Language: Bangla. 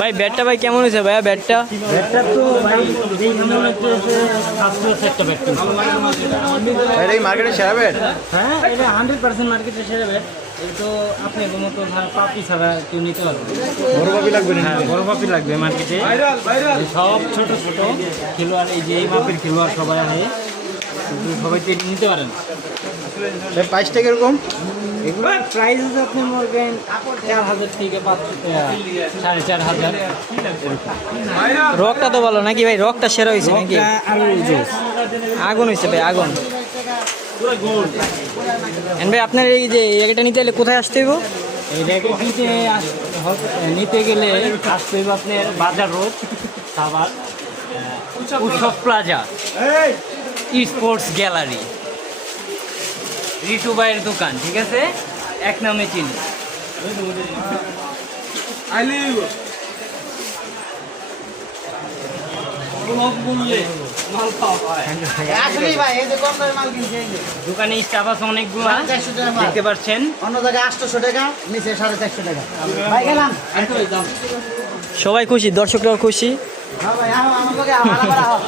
ভাই ব্যাটটা ভাই কেমন হয়েছে ভাইয়া ব্যাটটা? ব্যাটটা তো ভাই যেই মনে হচ্ছে একটা ব্যাট। এটা কি মার্কেটের সেরা ব্যাট? হ্যাঁ, এটা 100% মার্কেটের সেরা ব্যাট। এই তো আপনার মতো পাপি ছাড়া কেউ নিতে পারবে না। বড় কপি লাগবে না? হ্যাঁ, বড় পাপি লাগবে মার্কেটে। সব ছোট ছোট খেলোয়াড়, এই যে এই মাপের খেলোয়াড় সবাই আছে, কিন্তু সবাই তো এটা নিতে পারেন। এর প্রাইসটা কিরকম? এগুলো প্রাইস হচ্ছে আপনি মরবেন 4000 থেকে 500 টাকা, 4500। রকটা তো ভালো নাকি ভাই? রকটা সেরা হয়েছে নাকি? আগুন হয়েছে ভাই, আগুন। ভাই আপনার এই যে এটা নিতে গেলে কোথায় আসতে হইব? এই র্যাকেট নিতে গেলে আসতে হইব আপনার বাজার রোড, সাভার উৎসব প্লাজা, স্পোর্টস গ্যালারি, রিটু ভাইয়ের দোকান, ঠিক আছে? এক নামে চিনি। দোকানে স্টাফ আছে অনেকগুলো, দেখতে পাচ্ছেন। অন্য জায়গায় 800 টাকা, নিচে 450 টাকা। ভাই গেলাম। সবাই খুশি, দর্শকরাও খুশি। হ্যাঁ ভাই, আমার লগে ভাড়া করা হোক।